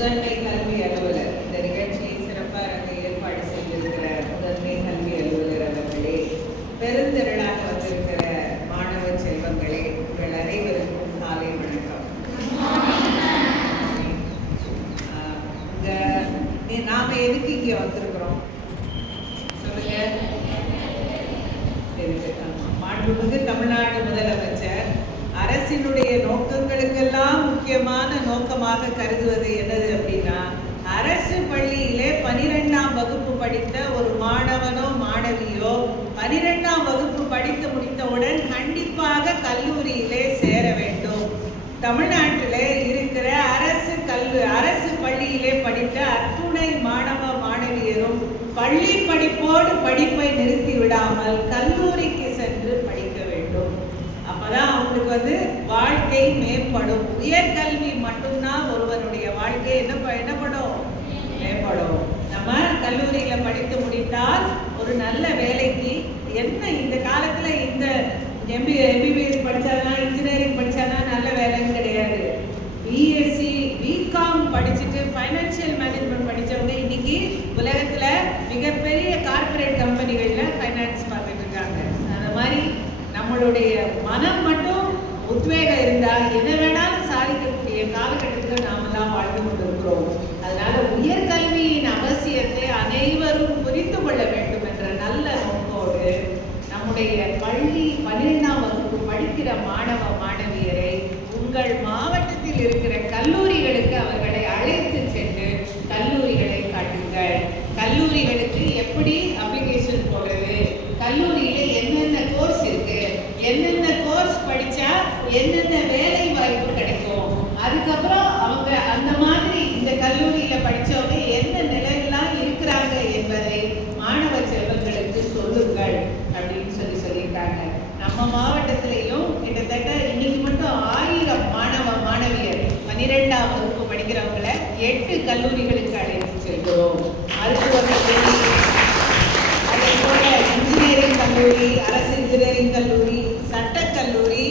முதன்மை கல்வி அலுவலர் இந்த நிகழ்ச்சியை சிறப்பாக ஏற்பாடு செய்திருக்கிற முதன்மை கல்வி அலுவலர் அவர்களே, பெருந்திரளாக வந்திருக்கிற மாணவ செல்வங்களே, உங்கள் அனைவருக்கும் காலை வணக்கம். நாம எதுக்கு இங்க வந்திருக்கிறோம் சொல்லுங்க. மாண்புமிகு தமிழ்நாடு முதலமைச்சர் அரசினுடைய நோக்கங்களுக்கெல்லாம் முக்கியமான நோக்கமாக கருதுவது என்னது அப்படின்னா, அரசு பள்ளியிலே 12ஆம் வகுப்பு படித்த ஒரு மாணவனோ மாணவியோ 12ஆம் வகுப்பு படித்து முடித்தவுடன் கண்டிப்பாக கல்லூரியிலே சேர வேண்டும். தமிழ்நாட்டிலே இருக்கிற அரசு பள்ளியிலே படித்த அத்துணை மாணவ மாணவியரும் பள்ளி படிப்போடு படிப்பை நிறுத்தி விடாமல் கல்லூரிக்கு சென்று படிக்க வேண்டும். அப்பதான் அவங்களுக்கு வாழ்க்கை மேம்படும். உயர்கல்வி மட்டும்தான் ஒருவருடைய வாழ்க்கை என்னப்படும் மேம்படும். நம்ம கல்லூரியில படித்து முடித்தால் ஒரு நல்ல வேலைக்கு என்ன இந்த காலத்துல இந்த எம்பிபிஎஸ் படிச்சானா இன்ஜினியரிங் படிச்சானா நல்ல வேலைன்னு கிடையாது. பிஎஸ்சி பிகாம் படிச்சுட்டு ஃபைனான்சியல் மேனேஜ்மெண்ட் படித்தவங்க இன்னைக்கு உலகத்துல மிகப்பெரிய கார்பரேட் கம்பெனிகள்ல ஃபைனான்ஸ் பார்த்துட்டு இருக்காங்க. அந்த மாதிரி நம்மளுடைய மனம் மட்டும் உத்வேகம் இருந்தால் என்ன வேணாலும் சாதிக்கக்கூடிய காலகட்டத்தில் நாமெல்லாம் வாழ்ந்து கொண்டிருக்கிறோம். அதனால உயர்கல்வியின் அவசியத்தை அனைவரும் புரிந்து கொள்ள வேண்டும் என்ற நல்ல நோக்கோடு நம்முடைய பள்ளி 12ஆம் வகுப்பு படிக்கிற மாணவ மாணவியரை உங்கள் மாவட்டத்தில் இருக்கிற கல்லூரிகளுக்கு அவர்களை அழைத்து சென்று கல்லூரிகளை காட்டுங்கள். கல்லூரிகளுக்கு எப்படி அப்ளிகேஷன் போடுறது, கல்லூரியில என்னென்ன கோர்ஸ் இருக்கு, என்னென்ன கோர்ஸ் படிச்சா என்னென்ன வேலை வாய்ப்பு கிடைக்கும், அதுக்கப்புறம் அவங்க அந்த மாதிரி இந்த கல்லூரியில படிச்சவங்க என்ன நிலையெல்லாம் இருக்கிறாங்க என்பதை மாணவ செல்வங்களுக்கு சொல்லுங்கள் அப்படின்னு சொல்லியிருக்காங்க. நம்ம மாவட்டத்திலையும் கிட்டத்தட்ட இன்னைக்கு மட்டும் 1000 மாணவ மாணவியர் 12ஆம் வகுப்பு படிக்கிறவங்களை 8 கல்லூரிகளுக்கு அழைத்து செல்கிறோம். அதே போல இன்ஜினியரிங் கல்லூரி, அரசு இன்ஜினியரிங் கல்லூரி, சட்டக்கல்லூரி,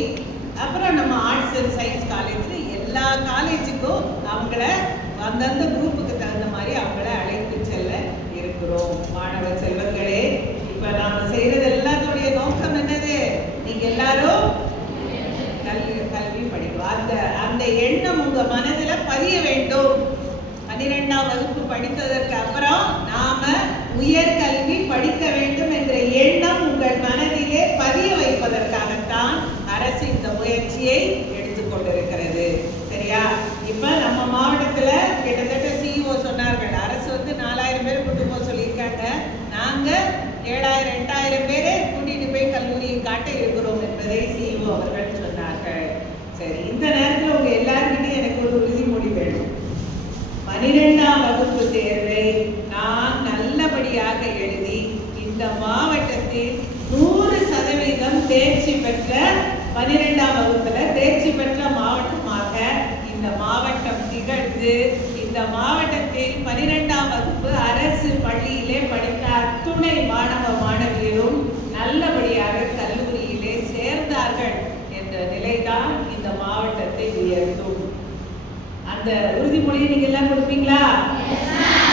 அப்புறம் நம்ம ஆர்ட்ஸ் அண்ட் சயின்ஸ் காலேஜ், எல்லா காலேஜுக்கும் அவங்கள அந்தந்த குரூப்புக்கு தகுந்த மாதிரி அவங்கள அழைத்து செல்ல இருக்கிறோம். மாணவ செல்வங்களே, இப்ப நாம செய்யறது எல்லாத்துடைய நோக்கம் என்னது? நீங்க எல்லாரும் கல்வி படிக்கும் அந்த எண்ணம் உங்க மனதுல பதிய வேண்டும். 12ஆம் வகுப்பு படித்ததற்கு அப்புறம் நாம உயர்கல்வி படிக்க வேண்டும் என்ற எண்ணம் உங்கள் மனதிலே பதிய வைப்பதற்காகத்தான் அரசு இந்த முயற்சியை எடுத்துக்கொண்டிருக்கிறது. சரியா? இப்ப நம்ம மாவட்டத்துல கிட்டத்தட்ட சிஇஓ சொன்னார்கள், அரசு 4000 பேர் கூட்டு போக சொல்லியிருக்காங்க. நாங்க 7000 8000 பேரை கூட்டிட்டு போய் கல்லூரியை காட்ட இருக்கிறோம் என்பதை சிஇஓ அவர்கள் சொன்னார்கள். சரி, இந்த நேரத்தில் உங்க எல்லாருக்கிட்டையும் எனக்கு ஒரு உறுதிமொழி வேணும். 12ஆம் வகுப்பு தேர்வை நான் நல்லபடியாக எழுதி இந்த மாவட்டத்தில் 100% தேர்ச்சி பெற்ற 12ஆம் வகுப்புல தேர்ச்சி பெற்ற மாவட்டமாக இந்த மாவட்டம் திகழ்ந்து இந்த மாவட்டத்தில் 12ஆம் வகுப்பு அரசு பள்ளியிலே படித்த அத்துணை மாணவ மாணவியரும் நல்லபடியாக கல்லூரியிலே சேர்ந்தார்கள் என்ற நிலைதான் இந்த மாவட்டத்தை உயர்த்தும். அந்த உறுதிமொழியை நீங்க எல்லாம் கொடுப்பீங்களா?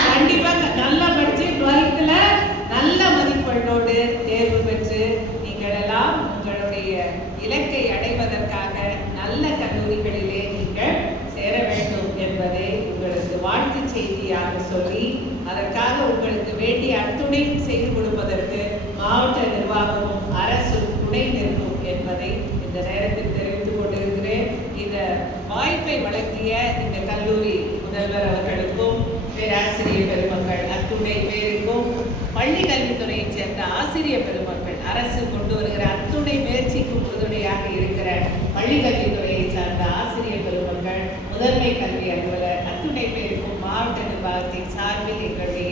கண்டிப்பா நல்லா படிச்சு 12ல நல்ல மதிப்பெண்ணோடு தேர்வு பெற்று நீங்கள் எல்லாம் உங்களுடைய இலக்கை அடைவதற்காக நல்ல கல்லூரிகளிலே நீங்கள் சேர வேண்டும் என்பதை உங்களுக்கு வாழ்த்து செய்தியாக சொல்லி அதற்காக உங்களுக்கு வேண்டிய அத்துணையும் செய்து கொடுப்பதற்கு மாவட்ட நிர்வாகமும் அரசும் துணை நிற்கும் என்பதை இந்த நேரத்தில் தெரிவித்துக் கொண்டிருக்கிறேன். இந்த வாய்ப்பை வழங்கிய இந்த கல்லூரி முதல்வர் அவர்களுக்கும் பேராசிரியர் பெருமக்கள் அத்துணை பேருக்கும் பள்ளி கல்வித்துறையைச் சேர்ந்த ஆசிரியர் பெருமக்கள் அரசு கொண்டு வருகிற அத்துணை முயற்சிக்கும் உறுதுணையாக இருக்கிற பள்ளி கல்வித்துறையை சார்ந்த ஆசிரியர் பெருமக்கள், முதன்மை கல்வி அலுவலர் அத்துணை பேருக்கும் மாவட்ட நிர்வாகத்தின் சார்பில் எங்களுடைய